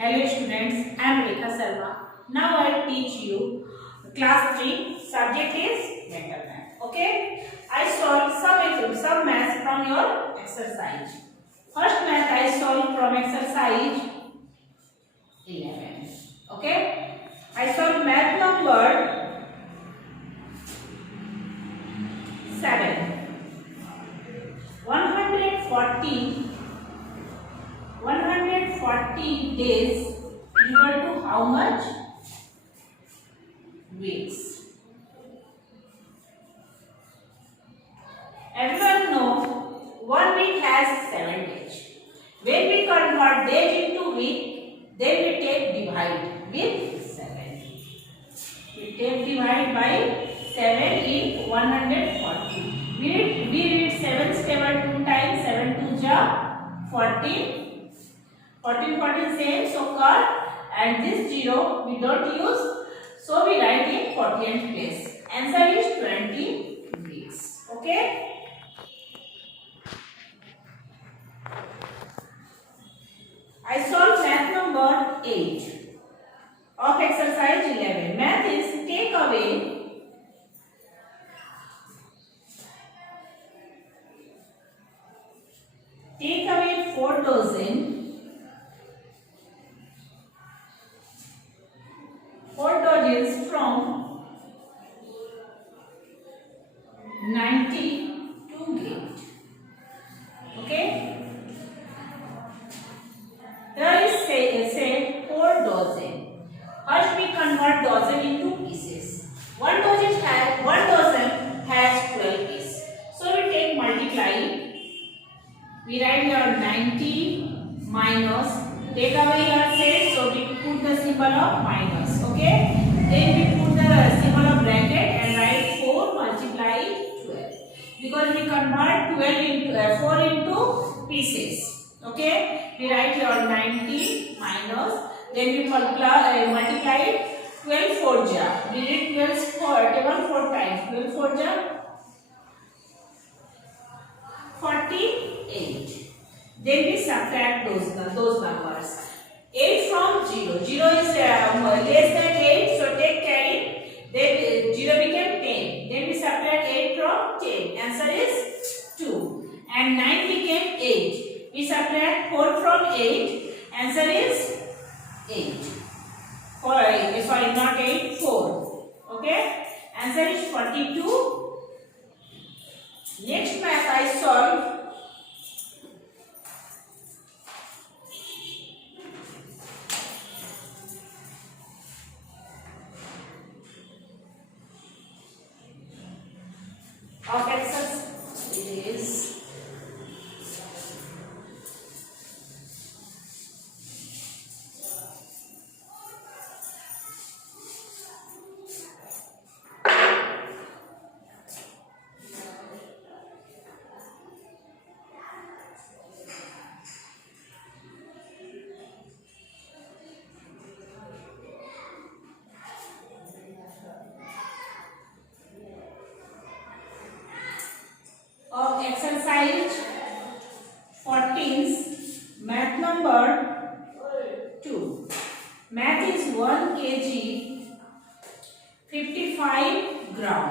Hello students, I am Rekha Sharma. Now I teach you class 3, subject is mental math. Okay? I solve some maths from your exercise. First math I solve from exercise 11. Okay? I solve math number 7. 140 days equal to how much? Weeks. Everyone know 1 week has 7 days. When we convert days into week, then we take divide with 7. We take divide by 7 in 140. We read 7 stable 2 times, 7 2 ja 14. 14 same, so cut, and this 0 we don't use, so we write in 40th place. Answer is 20 weeks. Okay. I solve math number 8 of exercise 11. Math is take away 4 dozen from 90 to get. Okay. Here is say 4 dozen. First we convert dozen into pieces. 1 dozen has 12 pieces. So we take multiply. We write here 90 minus, take away here set, so we put the symbol of minus. Okay. Then we put the symbol of bracket and write 4 multiply 12. Because we convert 4 into pieces. Okay. We write here 90 minus, then we multiply 12 4 ja. We read 12 4 times. 12 4 ja 48. Then we subtract those numbers. 8 from 0. 0 is less than 8, so take carry. Then 0 became 10. Then we subtract 8 from 10. Answer is 2. And 9 became 8. We subtract 4 from 8. Answer is 8. Sorry, not 8, 4. Okay. Answer is 42. Next math I solve. Of exercise is of exercise 14's math number 2. Math is 1 kg 55 gram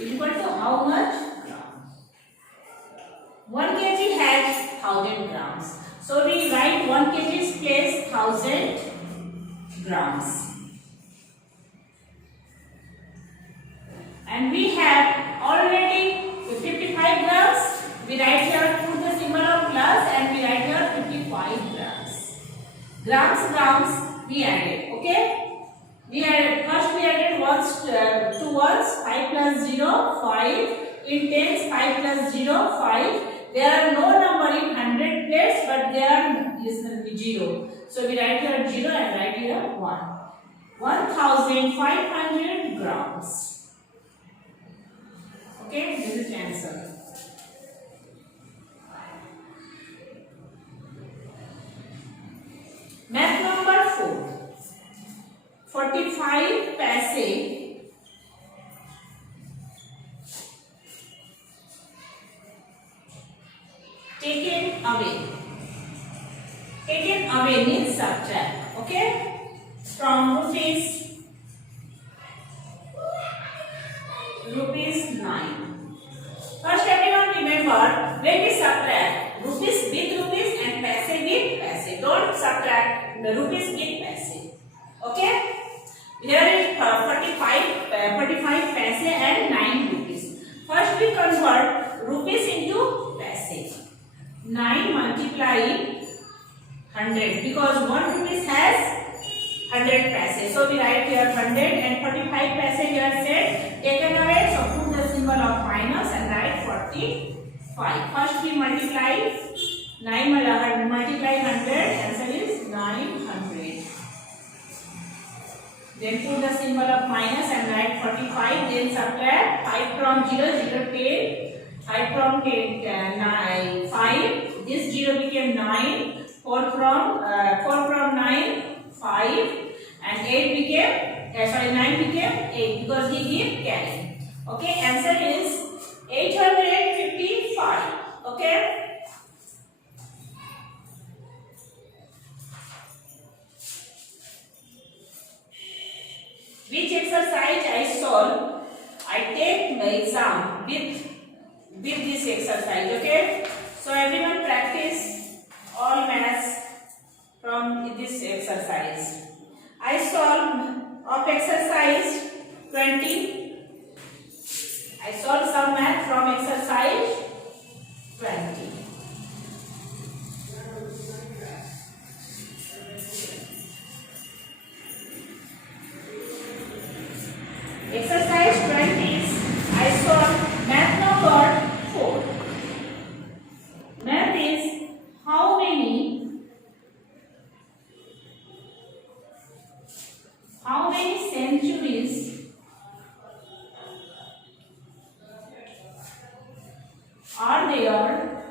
equal to how much grams? 1 kg has 1000 grams. So we write 1 kg's place 1000 grams. And we have already 55 grams. We write here, put the symbol of plus, and we write here 55 grams. Grams, we added. Okay? First we added two ones, 5 plus 0, 5. In tens, 5 plus 0, 5. There are no number in 100 place, but there are 0. So we write here 0 and write here 1. 1500 grams. Okay, this is answer. Math number 4. 45 paise taken away. Taken away means subtract. Okay? From rupees 9. First, everyone remember when we subtract rupees with rupees and paise with paise. Don't subtract the rupees with paise. Okay? Here is 45 paise and 9 rupees. First, we convert rupees into paise. 9 multiply 100 because 1 rupees has 100 paise. So we write here 100 and 45 paise here set taken away. So put the symbol of minus and write 45. First we multiply 9 multiply 100. Answer is 900. Then put the symbol of minus and write 45. Then subtract 5 from 0, 10. 5 from 10, 9, 5. This 0 became 9. 4 from 9, 5. And 8 became, 9 became 8 because he gave carry. Okay, answer is 855. Okay. Which exercise I solve? I take my exam with this exercise. Okay. So everyone practice all maths from this exercise. I solve of exercise 20. I solve some math from exercise 20. Exercise 20 is I solve math number 4. Math is how many centuries are there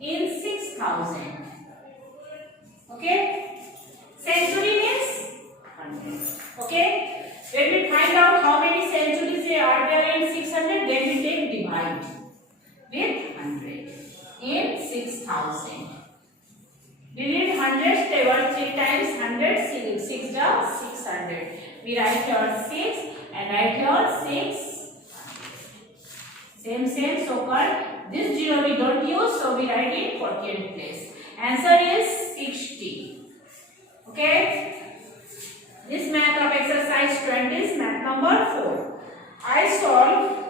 in 6,000? Okay, century means 100. Okay, when we find out how many centuries are there in 600, then we take divide with 100 in 6,000. We read 100 table 3 times 100, 6 is 600. We write here 6 and write here 6. Same, so called. This 0 we don't use, so we write in 40th place. Answer is 60. Okay. This math of exercise 20 is math number 4. I solve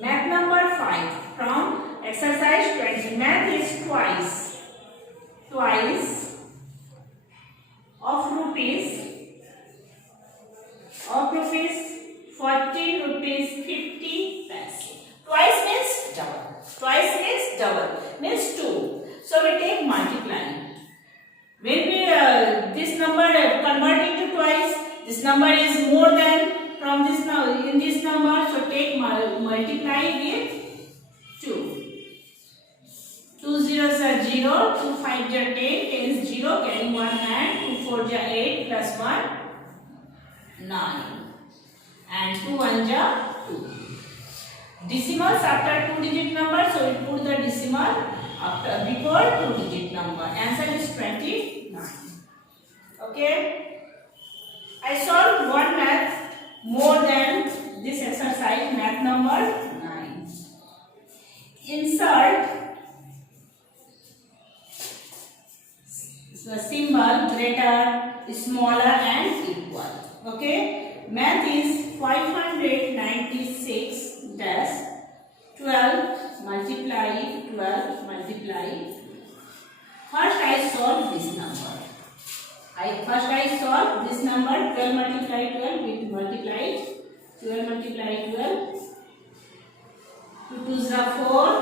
math number 5 from exercise 20. Math is twice of rupees 40 rupees 50 paise. Twice means double. Twice means double. Means 2. So we take multiply. When we this number convert into twice, this number is more than from this now in this number. So take multiply with 2. 2 zeros are 0. 2 5 are 10. 10 is 0. Carrying 1 hand. 2 4 are 8 plus 1 9. And 2 1 are 2. Decimals after 2-digit number, so we put the decimal after before 2-digit number. Answer is 29. Okay. I solved one math more than this exercise, math number 9. Insert the symbol greater, smaller and equal. Okay. Math is 596 dash 12 multiply 12 multiply. First I solve this number. First I solve this number 12 multiply 12 with multiply 12 multiply 12. 2 2s are 4,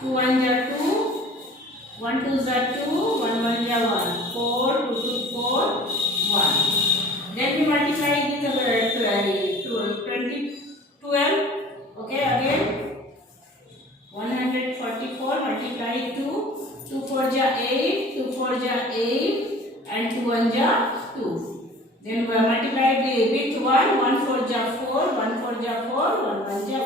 2 1s are 2, 1 2s are 2, 1 1s are 1, 4 2 2 4 1. Then we multiply with 12. Okay, again 140 44 multiply 2, 2 4 ja 8, 2 4 ja 8 and 2 1 ja 2. Then we multiply with 1, 1 4 ja 4, 1 4 ja 4, 1 1 ja 1.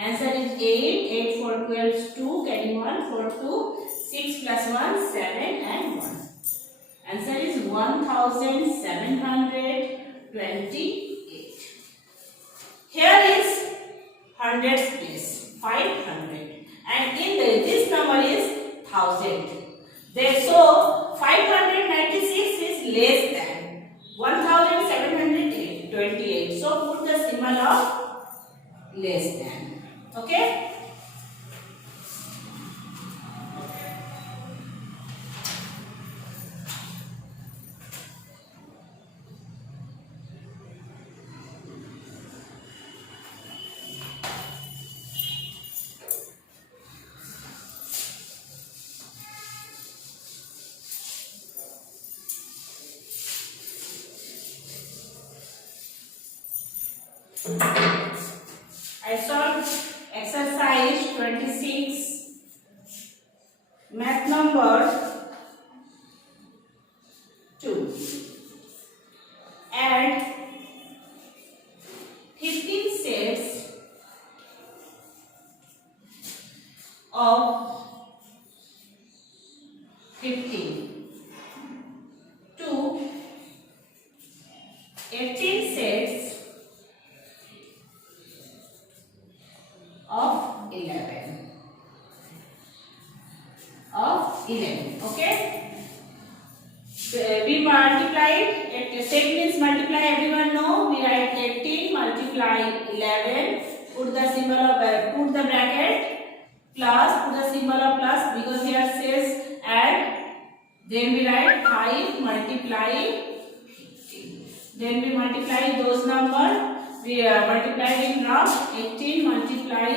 Answer is 8, 8 4 12 is 2, carrying 1, 4 2, 6 plus 1, 7 and 1. Answer is 1728. Here is hundreds place, 500, and in this number is 1000. So 596 is less than 1728. So put the symbol of less than. Okay. I solved exercise 26, math number 2. Add 15 sets of 15 to 18 sets of 11. Okay. We multiplied it. Set means multiply. Everyone know. We write 18 multiply 11. Put the symbol of put the bracket plus. Put the symbol of plus because here says add. Then we write 5 multiply 15. Then we multiply those numbers. We multiply in rough. 18 multiply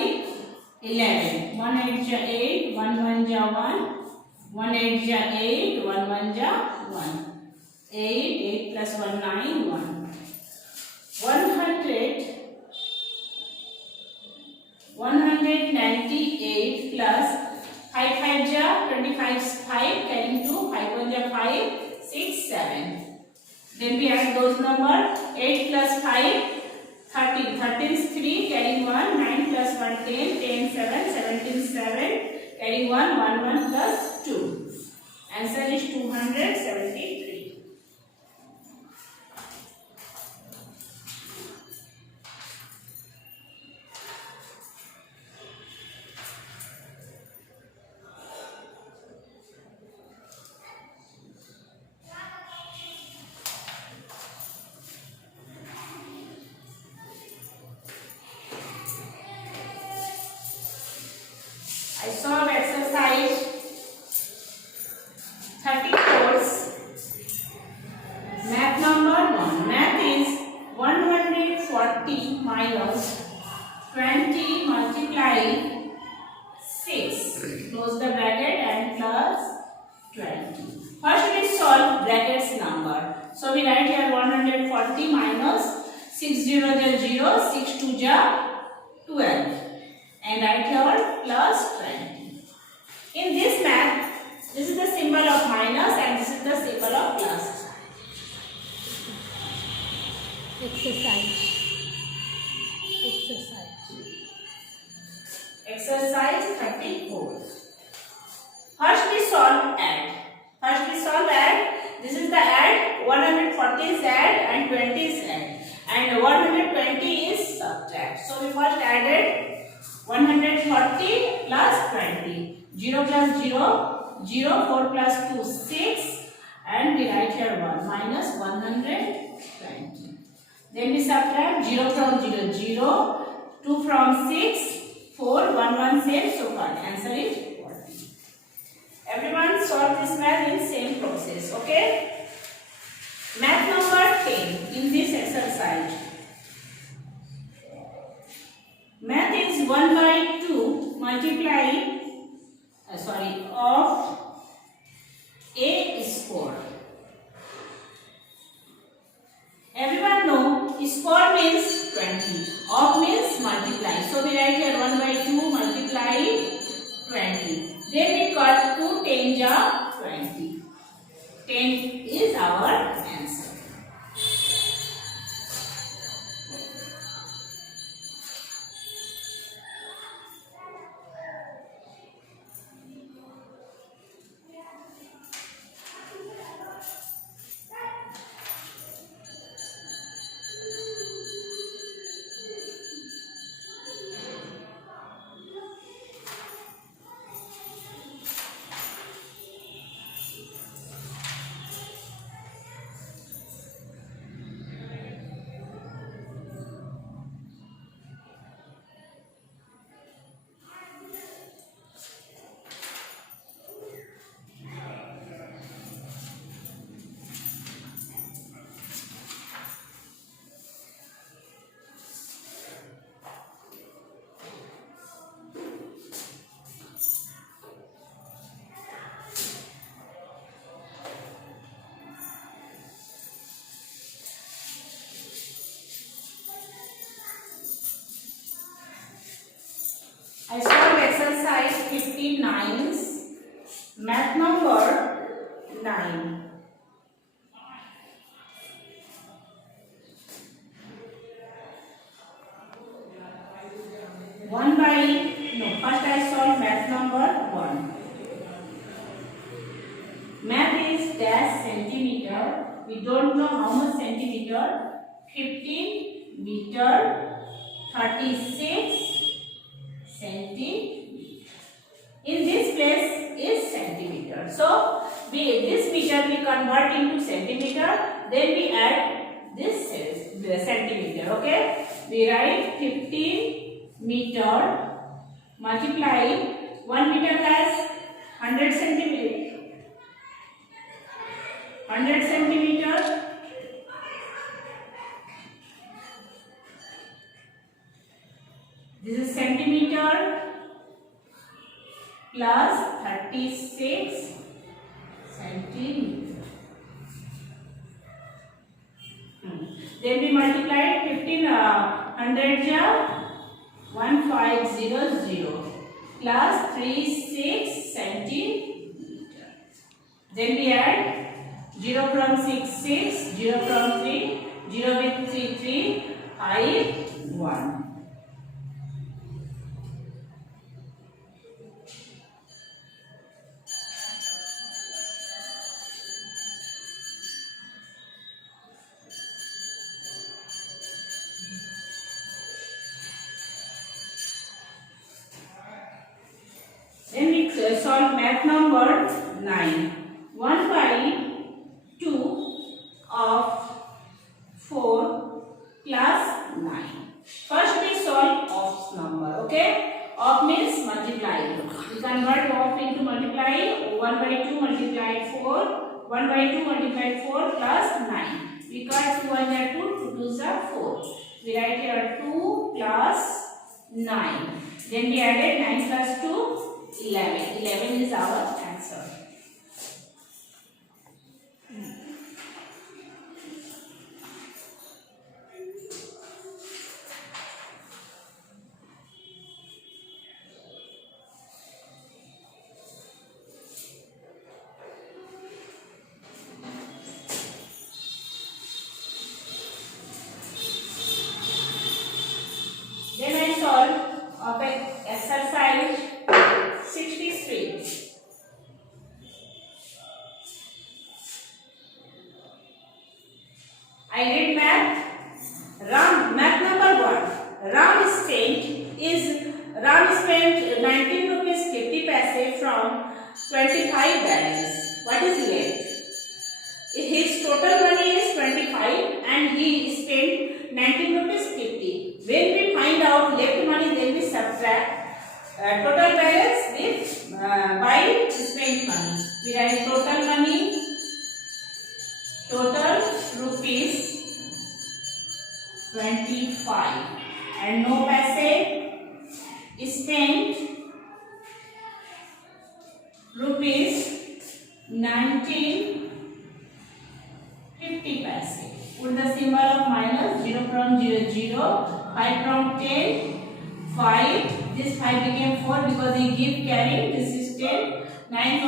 11. 1 8 ja 8, 1 1 ja 1, 1 8 ja 8, 1 1 ja 1. 8 8 plus 1 9 1. 198 plus 5 5 ja 25 5 carrying 2, 5 1 ja 5, 6 7. Then we add those numbers. 8 plus 5 13. 13 is 3, carrying 1, 9 plus 1, 10, 10, 7, 17, 7, carrying 1, 1, 1 plus 2. Answer is 273. I solve exercise 34. Math number 1. Math is 140 minus 20 multiply 6. Close the bracket and plus 20. First we solve brackets number. So we write here 140 minus 6 0 ja 0, 6 2 ja 12. And write here plus 20. In this math, this is the symbol of minus and this is the symbol of plus. Exercise 34. First we solve add. This is the add. 140 is add and 20 is add. And 120 is subtract. So we first added 140 plus 20. 0 plus 0, 0, 4 plus 2, 6. And we write here 1 minus 120. Then we subtract 0 from 0, 0, 2 from 6, 4, 1, 1 same. So what? Answer is 40. Everyone solve this math in same process. Okay? Math number 10 in this exercise. Math is 1 by 2 multiply of a square. Everyone know square means 20. Of means multiply. So we write here 1 by 2 multiply 20. 10 ja 20. 10 is our answer. I solved exercise 59's math number 9. First I solved math number 1. Math is dash centimeter. We don't know how much centimeter. 15 meter 36 centimeter. In this place is centimeter. So this meter we convert into centimeter. Then we add this centimeter. Okay. We write 15 meter multiply 1 meter has 100 centimeter. 100 centimeter. This is centimeter plus 36 centimeter. Then we multiply 1500 ja 1500 plus 36 centimeter. Then we add 0 from 6 6, 0 from 3, 0 with 3 3, 5 1. Then we solve math number 9. 1 by 2 of 4 plus 9. First we solve off number. Okay? Off means multiply. We convert off into multiply. 1 by 2 multiplied 4. 1 by 2 multiplied 4 plus 9. We cut 2 1 are 2, 2 2s are 4. We write here 2 plus 9. Then we added 9 plus 2. 11. 11 is our answer. Then I solve of exercise 63. I did math. Math number 1. Ram spent 19 rupees 50 paise from 25 balance. What is left? His total money is 25 and he spent 19 rupees 50. When we find out left money, then we subtract total balance with by spent money. We write total money, total rupees 25 and no paise spent rupees 1950 paise. Put the symbol of minus, 0 from 0 0, 5 from 10 5. This 5 became 4 because he give carrying. This is 10. 9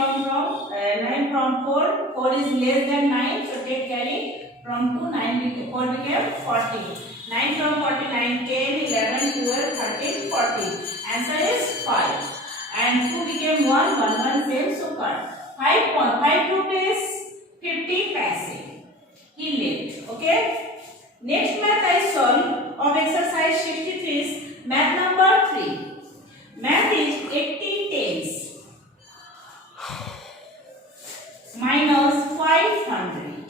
from 4. 4 is less than 9, so take carry. From 2, 4 became 40. 9 from 49, 10, 11, 12, 13, 40. Answer is 5. And 2 became 1, 1 same, so cut. 5 rupees 50 paise. He left. Okay. Next math I solve of exercise 63 is math number 3. Math is 80 tens minus 500.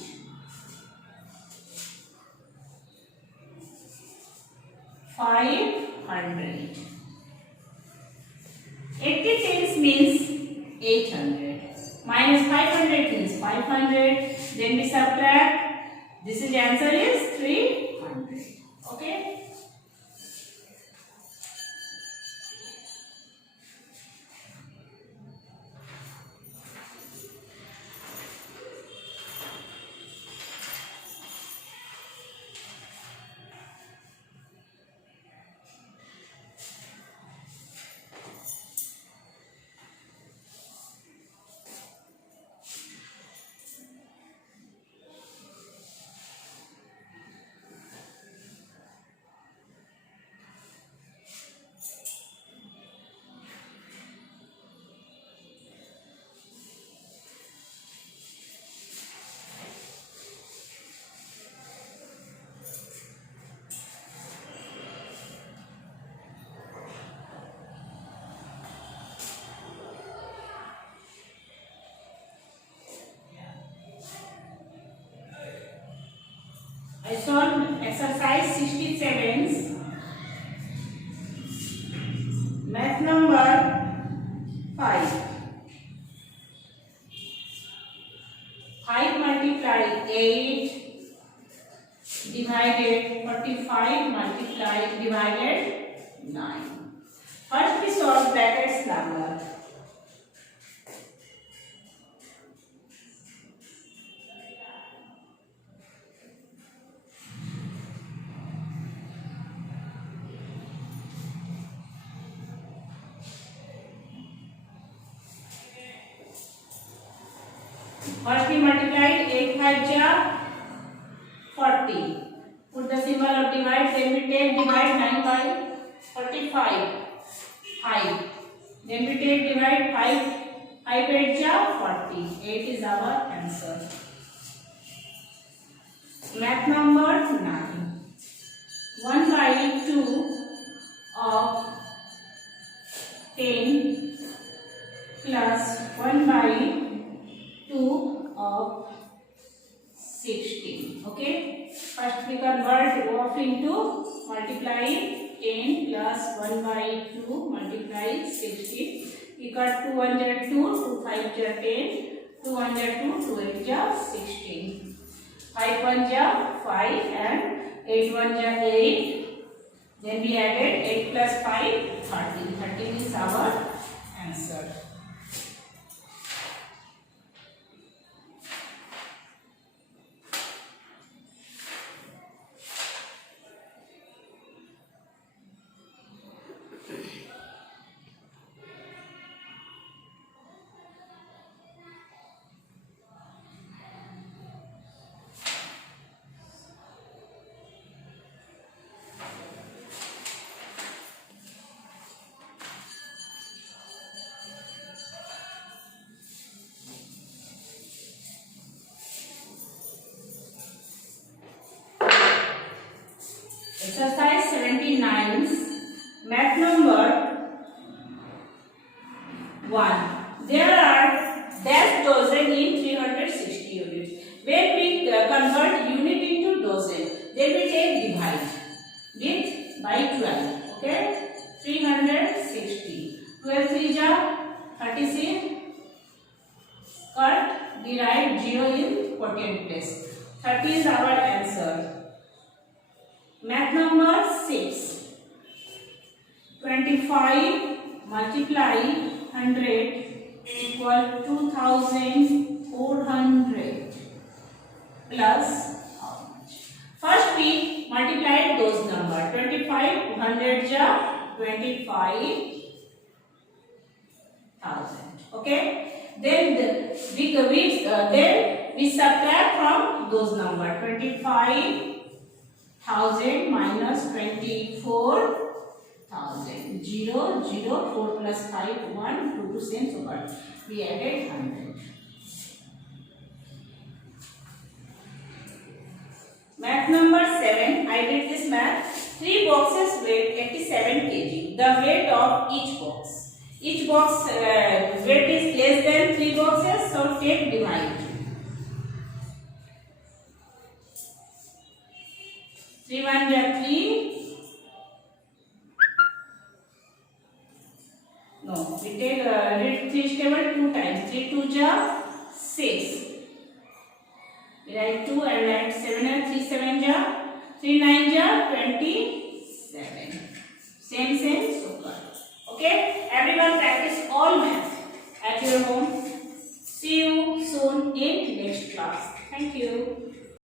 500. 80 tens means 800. Minus 500 means 500. Then we subtract. This is answer is 300. Okay. I solved exercise 67's math number 5. 5 multiplied 8 divided 45 multiplied divided 9. First we solve brackets number. First we multiplied 8 5 ja 40. Put the symbol of divide. Then we take divide 9 by 45. 5. Then we take divide 5. 5 8 ja 40. 8 is our answer. Math number 9. 1 by 2 of 10 plus 1 by 2 of 16. Okay. First we convert off into multiplying 10 plus 1 by 2 multiply 16. We got 2 1 ja 2, 2 5 ja 10, 2 1 ja 2, 2 8 ja 16. 5 1 ja 5 and 8 1 ja 8. Then we added 8 plus 5 13. 13 is our answer. Exercise 79's math number 1. There are dash dozen in 360 units. When we convert unit into dozen, then we take divide with by 12. Okay, 360. 12 3 ja 36. Cut, divide 0 in quotient place. 30 is our answer. Math number 6. 25 multiply 100 equal 2400 plus how much? First we multiplied those numbers. 25 100 ja 25,000. Okay. Then we subtract from those number. 25,000 minus 24,000. 0, 0, 4 plus 5, 1, 2 to same. So we added 100. Math number 7. I did this math. 3 boxes weigh 87 kg. The weight of each box. Each box weight is less than 3 boxes. So take divide. 3 1 ja 3. No, we take read 3 table 2 times. 3 2 ja 6. We write 2 and write 7 and 3 7 ja 3 9 ja 27. Same so far. Okay, everyone practice all math at your home. See you soon in next class. Thank you.